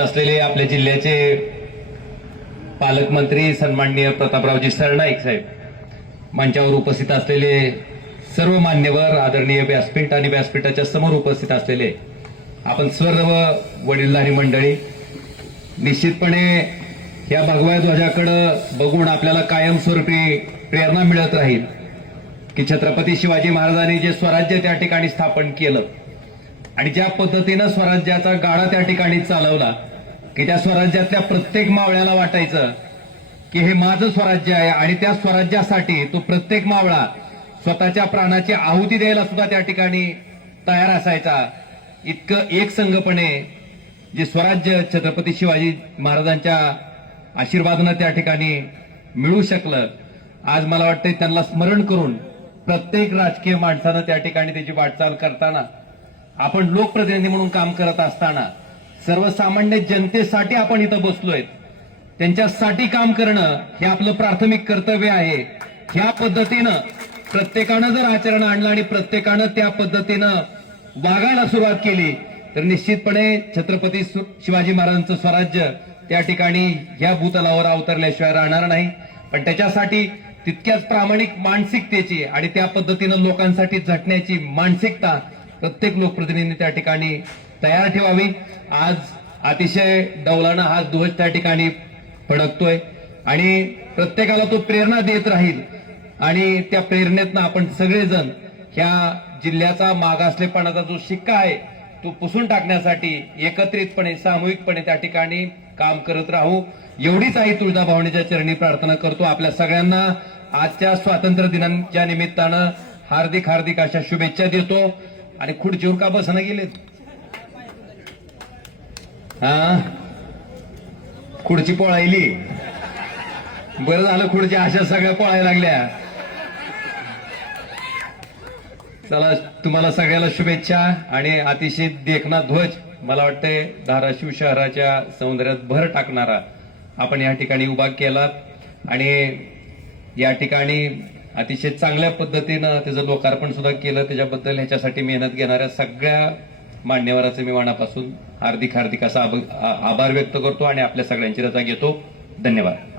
असलेले आपल्या जिल्ह्याचे पालकमंत्री सन्माननीय प्रतापरावजी सरनाईक साहेब, मंचावर उपस्थित असलेले सर्व मान्यवर, आदरणीय व्यासपीठ आणि व्यासपीठाच्या समोर उपस्थित असलेले आपण सर्व वडीलधारी मंडळी, निश्चितपणे या भगव्या ध्वजाकडे बघून आपल्याला कायमस्वरूपी प्रेरणा मिळत राहील की छत्रपती शिवाजी महाराजांनी जे स्वराज्य त्या ठिकाणी स्थापन केलं आणि ज्या पद्धतीनं स्वराज्याचा गाडा त्या ठिकाणी चालवला की त्या स्वराज्यातल्या प्रत्येक मावळ्याला वाटायचं की हे माझं स्वराज्य आहे आणि त्या स्वराज्यासाठी तो प्रत्येक मावळा स्वतःच्या प्राणाची आहुती द्यायला सुद्धा त्या ठिकाणी तयार असायचा. इतकं एकसंघपणे जे स्वराज्य छत्रपती शिवाजी महाराजांच्या आशीर्वादानं त्या ठिकाणी मिळू शकलं, आज मला वाटतं त्यांना स्मरण करून प्रत्येक राजकीय माणसानं त्या ठिकाणी त्याची वाटचाल करताना, आपण लोकप्रतिनिधी म्हणून काम करत असताना सर्वसामान्य जनतेसाठी आपण इथं बसलोय, त्यांच्यासाठी काम करणं हे आपलं प्राथमिक कर्तव्य आहे. ह्या पद्धतीनं प्रत्येकानं जर आचरण आणलं आणि प्रत्येकानं त्या पद्धतीनं वागायला सुरुवात केली तर निश्चितपणे छत्रपती शिवाजी महाराजांचं स्वराज्य त्या ठिकाणी ह्या भूतलावर अवतरल्याशिवाय राहणार नाही. पण त्याच्यासाठी तितक्याच प्रामाणिक मानसिकतेची आणि त्या पद्धतीनं लोकांसाठी झटण्याची मानसिकता प्रत्येक लोकप्रतिनिधींनी त्या ठिकाणी तयार ठेवावी. आज अतिशय डौलानं हा ध्वज त्या ठिकाणी फडकतोय आणि प्रत्येकाला तो प्रेरणा देत राहील आणि त्या प्रेरणेतनं आपण सगळेजण ह्या जिल्ह्याचा मागासलेपणाचा जो शिक्का आहे तो पुसून टाकण्यासाठी एकत्रितपणे, सामूहिकपणे त्या ठिकाणी काम करत राहू, एवढीच आई तुळजाभवानीच्या चरणी प्रार्थना करतो. आपल्या सगळ्यांना आजच्या स्वातंत्र्य दिनाच्या निमित्तानं हार्दिक हार्दिक अशा शुभेच्छा देतो. आणि खुर्चीवर का बसणं गेलेत? खुर्ची पळायली, बरं झालं, खुर्ची अशा सगळ्या पळायला लागल्या. चला, तुम्हाला सगळ्याला शुभेच्छा आणि अतिशय देखणा ध्वज, मला वाटतंय धाराशिव शहराच्या सौंदर्यात भर टाकणारा आपण या ठिकाणी उभा केलात आणि या ठिकाणी अतिशय चांगल्या पद्धतीनं त्याचं लोकार्पण सुद्धा केलं. त्याच्याबद्दल ह्याच्यासाठी मेहनत घेणाऱ्या सगळ्या मान्यवरांचे मी मनापासून हार्दिक हार्दिक असा आभार व्यक्त करतो आणि आपल्या सगळ्यांची रजा घेतो. धन्यवाद.